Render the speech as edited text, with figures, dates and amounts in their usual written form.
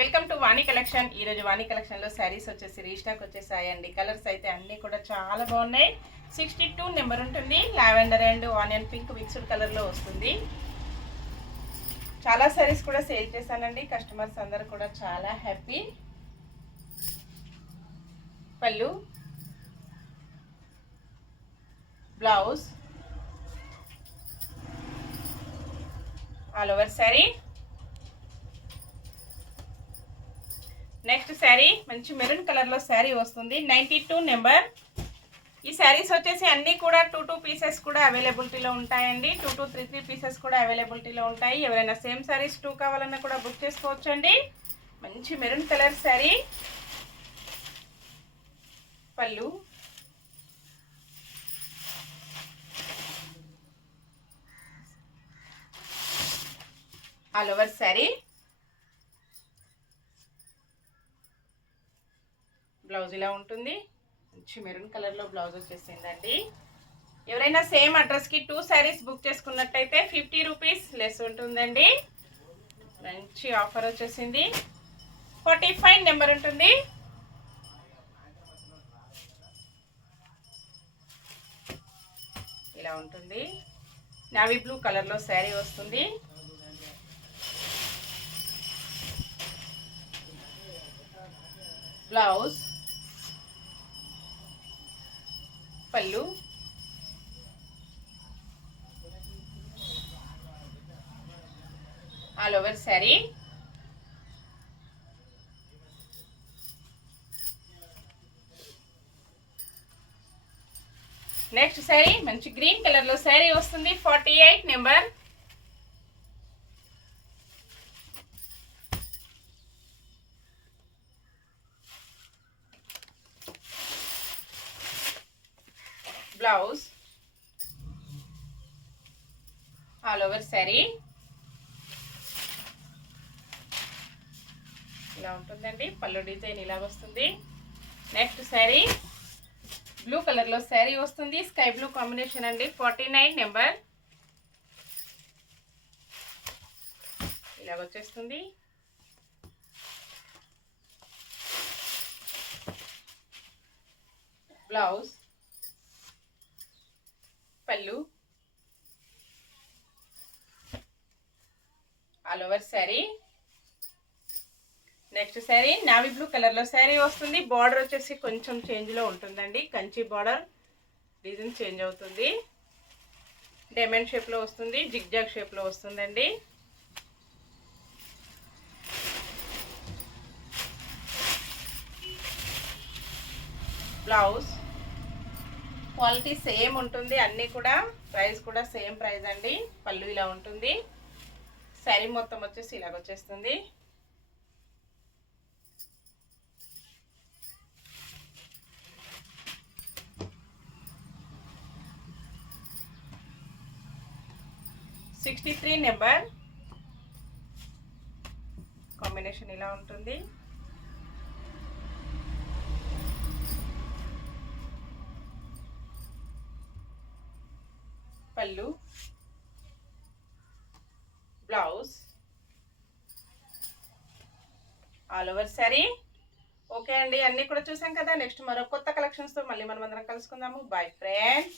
Welcome to వాణి కలెక్షన్. ఈరోజు వాణి కలెక్షన్లో శారీస్ వచ్చేసి రీస్టాక్ వచ్చేసాయండి. కలర్స్ అయితే అన్నీ కూడా చాలా బాగున్నాయి. 62 నెంబర్ ఉంటుంది. Lavender and onion pink mixed కలర్లో వస్తుంది. చాలా శారీస్ కూడా సేల్ చేశానండి. కస్టమర్స్ అందరు కూడా చాలా హ్యాపీ. పళ్ళు, బ్లౌజ్, ఆల్ ఓవర్ శారీ. నెక్స్ట్ శారీ మంచి మెరూన్ కలర్లో శారీ వస్తుంది. 92 నెంబర్. ఈ శారీస్ వచ్చేసి అన్నీ కూడా 2 పీసెస్ కూడా అవైలబిలిటీలో ఉంటాయండి. 2 3 పీసెస్ కూడా అవైలబిలిటీలో ఉంటాయి. ఎవరైనా సేమ్ శారీస్ 2 కావాలన్నా కూడా బుక్ చేసుకోవచ్చండి. మంచి మెరూన్ కలర్ శారీ. పళ్ళు, ఆల్ ఓవర్ శారీ. బ్లౌజ్ ఇలా ఉంటుంది. మంచి మెరూన్ కలర్లో బ్లౌజ్ వచ్చేసిందండి. ఎవరైనా సేమ్ అడ్రస్కి 2 శారీస్ బుక్ చేసుకున్నట్టయితే 50 రూపీస్ లెస్ ఉంటుందండి. మంచి ఆఫర్ వచ్చేసింది. 45 నెంబర్ ఉంటుంది. ఇలా ఉంటుంది. నావీ బ్లూ కలర్లో శారీ వస్తుంది. బ్లౌజ్, పళ్ళు, ఆల్ ఓవర్ శారీ. నెక్స్ట్ శారీ మంచి గ్రీన్ కలర్లో శారీ వస్తుంది. 48 number. Blouse, all over sari. ఇలా ఉంటుందండి. పళ్ళు డిజైన్ ఇలా వస్తుంది. నెక్స్ట్ శారీ బ్లూ కలర్లో శారీ వస్తుంది. స్కై బ్లూ కాంబినేషన్ అండి. 49 నెంబర్. ఇలా వచ్చేస్తుంది. బ్లౌజ్, పళ్ళు, ఆల్ ఓవర్ శారీ. నెక్స్ట్ శారీ నావీ బ్లూ కలర్లో శారీ వస్తుంది. బార్డర్ వచ్చేసి కొంచెం చేంజ్లో ఉంటుందండి. కంచి బార్డర్ డిజైన్ చేంజ్ అవుతుంది. డైమండ్ షేప్లో వస్తుంది. జిగ్జాగ్ షేప్లో వస్తుందండి. బ్లౌజ్ క్వాలిటీ సేమ్ ఉంటుంది. అన్నీ కూడా ప్రైస్ కూడా సేమ్ ప్రైస్ అండి. పళ్ళు ఇలా ఉంటుంది. శారీ మొత్తం వచ్చేసి ఇలాగ వచ్చేస్తుంది. (63) నెంబర్. కాంబినేషన్ ఇలా ఉంటుంది. పళ్ళు, బ్లౌజ్, ఆల్ ఓవర్ శారీ. ఓకే అండి, అన్నీ కూడా చూసాం కదా. నెక్స్ట్ మరో కొత్త కలెక్షన్స్తో మళ్ళీ మనం అందరం కలుసుకుందాము. Bye friends.